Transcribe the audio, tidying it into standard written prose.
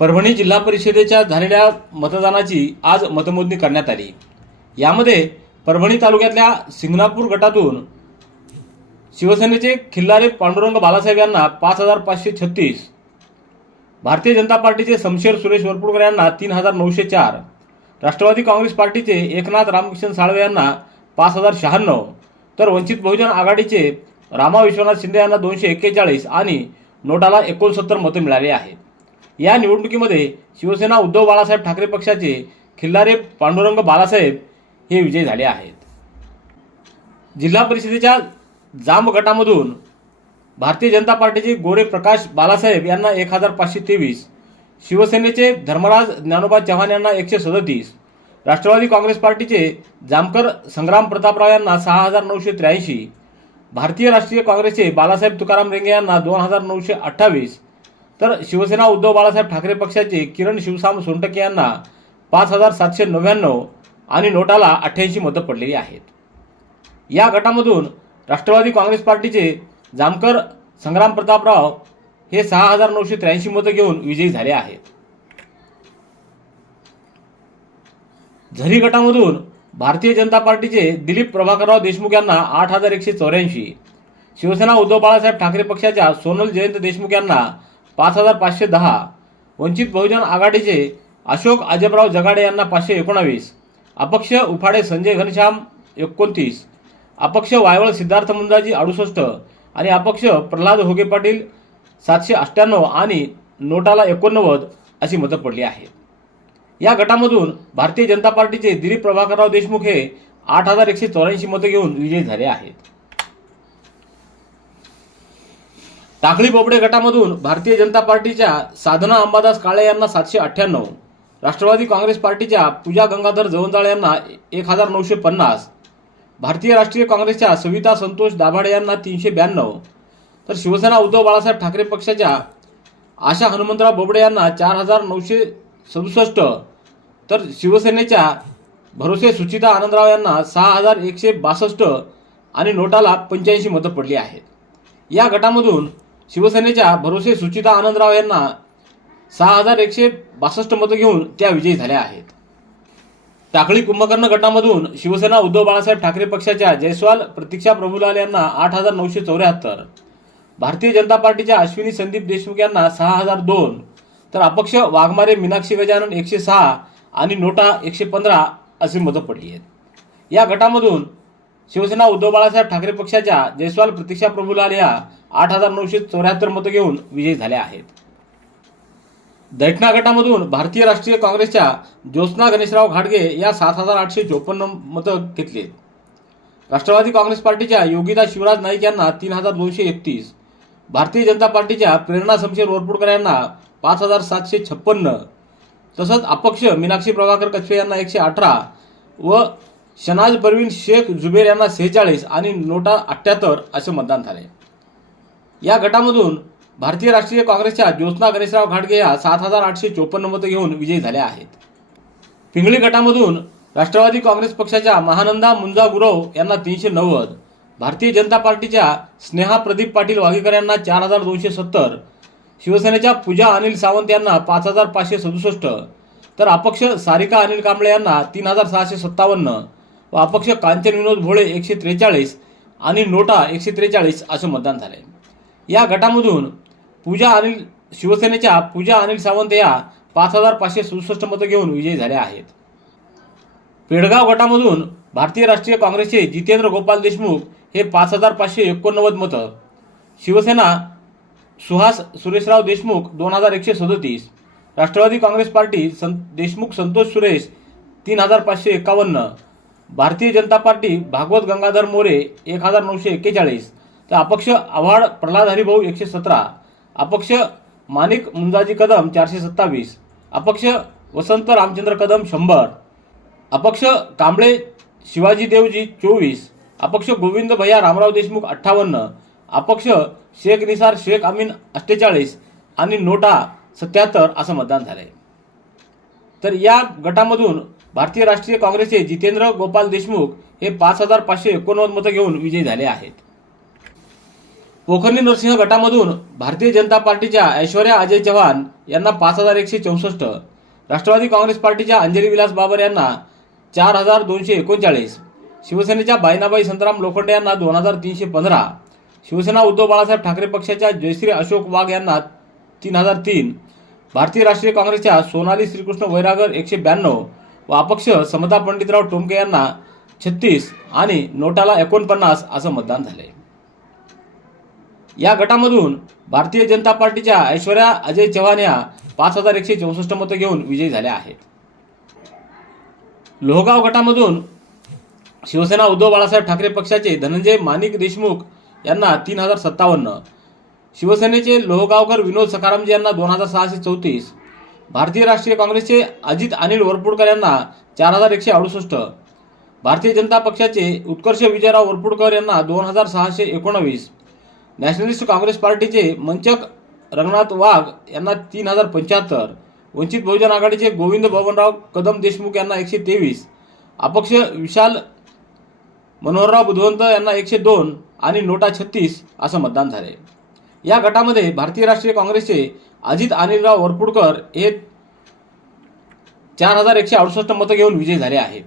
परभणी जिल्हा परिषदेच्या झालेल्या मतदानाची आज मतमोजणी करण्यात आली। यामध्ये परभणी तालुक्यातल्या सिंगणापूर गटातून शिवसेनेचे खिल्लारे पांडुरंग बालासाहेब यांना 5536, भारतीय जनता पार्टीचे शमशेर सुरेश वरपुडकर यांना 3904, राष्ट्रवादी काँग्रेस पार्टीचे एकनाथ रामकिशन साळवे यांना 5096, तर वंचित बहुजन आघाडीचे रामा विश्वनाथ शिंदे यांना 241 आणि नोटाला 69 मतं मिळाली आहेत। या निवडणुकीमध्ये शिवसेना उद्धव बाळासाहेब ठाकरे पक्षाचे खिल्लारे पांडुरंग बालासाहेब हे विजयी झाले आहेत। जिल्हा परिषदेच्या जांब गटामधून भारतीय जनता पार्टीचे गोरे प्रकाश बालासाहेब यांना 1523, शिवसेनेचे धर्मराज ज्ञानोबा चव्हाण यांना 137, राष्ट्रवादी काँग्रेस पार्टीचे जामकर संग्राम प्रतापराव यांना 6983, भारतीय राष्ट्रीय काँग्रेसचे बालासाहेब तुकाराम रेंगे यांना 2928, तर शिवसेना उद्धव बाळासाहेब ठाकरे पक्षाचे किरण शिवसाम सोनटके यांना 5799 आणि नोटाला 88 मतं पडलेली आहेत। या गटामधून राष्ट्रवादी काँग्रेस पार्टीचे जामकर संग्राम प्रतापराव हे 6983 मतं घेऊन विजयी झाले आहेत। झरी गटामधून भारतीय जनता पार्टीचे दिलीप प्रभाकरराव देशमुख यांना 8184, शिवसेना उद्धव बाळासाहेब ठाकरे पक्षाच्या सोनल जयंत देशमुख यांना 5510, वंचित बहुजन आघाडीचे अशोक अजबराव जगाडे यांना 519, अपक्ष उफाडे संजय घनश्याम 29, अपक्ष वायवळ सिद्धार्थ मुंजाजी 68 आणि अपक्ष प्रल्हाद होगे पाटील 798 आणि नोटाला 89 अशी मतं पडली आहेत। या गटामधून भारतीय जनता पार्टीचे दिलीप प्रभाकरराव देशमुख हे 8184 मतं घेऊन विजयी झाले आहेत। टाकळी बोबडे गटामधून भारतीय जनता पार्टीच्या साधना अंबादास काळे यांना 798, राष्ट्रवादी काँग्रेस पार्टीच्या पूजा गंगाधर जवंजाळे यांना 1950, भारतीय राष्ट्रीय काँग्रेसच्या सविता संतोष दाभाडे यांना 392, तर शिवसेना उद्धव बाळासाहेब ठाकरे पक्षाच्या आशा हनुमंतराव बोबडे यांना 4967, तर शिवसेनेच्या भरोसे सुचिता आनंदराव यांना 6162 आणि नोटाला 85 मतं पडली आहेत। या गटामधून शिवसेनेच्या भरोसे सुचिता आनंदराव यांना 6162 मतं घेऊन त्या विजयी झाल्या आहेत। टाकळी कुंभकर्ण गटामधून शिवसेना उद्धव बाळासाहेब ठाकरे पक्षाच्या जयस्वाल प्रतीक्षा प्रभुलाल यांना 8974, भारतीय जनता पार्टीच्या अश्विनी संदीप देशमुख यांना 6002, तर अपक्ष वाघमारे मीनाक्षी गजानन 106 आणि नोटा 115 अशी मतं पडली आहेत। या गटामधून शिवसेना उद्धव बाळासाहेब ठाकरे पक्षाच्या जयस्वाल प्रतीक्षा प्रभुलाल या 8974 मतं घेऊन विजयी झाल्या आहेत। दैठणा गटामधून भारतीय राष्ट्रीय काँग्रेसच्या ज्योत्स्ना गणेशराव घाडगे या 7854 मतं घेतली। राष्ट्रवादी काँग्रेस पार्टीच्या योगिता शिवराज नाईक यांना 3231, भारतीय जनता पार्टीच्या प्रेरणा शमशेर वरपुडकर यांना 5756, तसंच अपक्ष मीनाक्षी प्रभाकर कछवे यांना 118 व शनाज परवीन शेख जुबेर यांना 46 आणि नोटा 78 असे मतदान झाले। या गटामधून भारतीय राष्ट्रीय काँग्रेसच्या ज्योत्स्ना गणेशराव घाडगे या 7854 मतं घेऊन विजयी झाल्या आहेत। पिंगळी गटामधून राष्ट्रवादी काँग्रेस पक्षाच्या महानंदा मुंजा गुरव यांना 390, भारतीय जनता पार्टीच्या स्नेहा प्रदीप पाटील वाघेकर यांना 4270, शिवसेनेच्या पूजा अनिल सावंत यांना 5567, तर अपक्ष सारिका अनिल कांबळे यांना 3657 व अपक्ष कांचन विनोद भोळे 143 आणि नोटा 143 असं मतदान झाले। या गटामधून शिवसेनेच्या पूजा अनिल सावंत या 5567 मतं घेऊन विजयी झाल्या आहेत। पेडगाव गटामधून भारतीय राष्ट्रीय काँग्रेसचे जितेंद्र गोपाल देशमुख हे 5589 मतं, शिवसेना सुहास सुरेशराव देशमुख 2137, राष्ट्रवादी काँग्रेस पार्टी देशमुख संतोष सुरेश 3551, भारतीय जनता पार्टी भागवत गंगाधर मोरे 1941, तर अपक्ष आव्हाड प्रल्हाद हरिभाऊ 117, अपक्ष माणिक मुंजाजी कदम 427, अपक्ष वसंत रामचंद्र कदम 100, अपक्ष कांबळे शिवाजी देवजी 24, अपक्ष गोविंद भैया रामराव देशमुख 58, अपक्ष शेख निसार शेख अमीन 48 आणि नोटा 77 असं मतदान झालंय। तर या गटामधून भारतीय राष्ट्रीय काँग्रेसचे जितेंद्र गोपाल देशमुख हे 5589 मतं घेऊन विजयी झाले आहेत। पोखर्णी नरसिंह गटामधून भारतीय जनता पार्टीच्या ऐश्वर्या अजय चव्हाण यांना 5,164, राष्ट्रवादी काँग्रेस पार्टीच्या अंजली विलास बाबर यांना 4,239, शिवसेनेच्या बायनाबाई संतराम लोखंडे यांना 2,315, शिवसेना उद्धव बाळासाहेब ठाकरे पक्षाच्या जयश्री अशोक वाघ यांना 3,003, भारतीय राष्ट्रीय काँग्रेसच्या सोनाली श्रीकृष्ण वैरागर 192 व अपक्ष समता पंडितराव टोमके यांना 36 आणि नोटाला 49 असं मतदान झाले. या गटामधून भारतीय जनता पार्टीच्या ऐश्वर्या अजय चव्हाण या 5,164 मतं घेऊन विजयी झाल्या आहेत. लोहगाव गटामधून शिवसेना उद्धव बाळासाहेब ठाकरे पक्षाचे धनंजय माणिक देशमुख यांना 3,057, शिवसेनेचे लोहगावकर विनोद सखारामजी यांना 2,634, भारतीय राष्ट्रीय काँग्रेसचे अजित अनिल वरपुडकर यांना 4,168, भारतीय जनता पक्षाचे उत्कर्ष विजयराव वरपुडकर यांना 2,619, नॅशनलिस्ट काँग्रेस पार्टीचे मंचक रंगनाथ वाघ यांना 3,075, वंचित बहुजन आघाडीचे गोविंद बबनराव कदम देशमुख यांना 123, अपक्ष विशाल मनोहरराव बुधवंत यांना 102 आणि नोटा 36 असं मतदान झाले. या गटामध्ये भारतीय राष्ट्रीय काँग्रेसचे अजित अनिलराव वरपुडकर हे 4,168 मतं घेऊन विजयी झाले आहेत.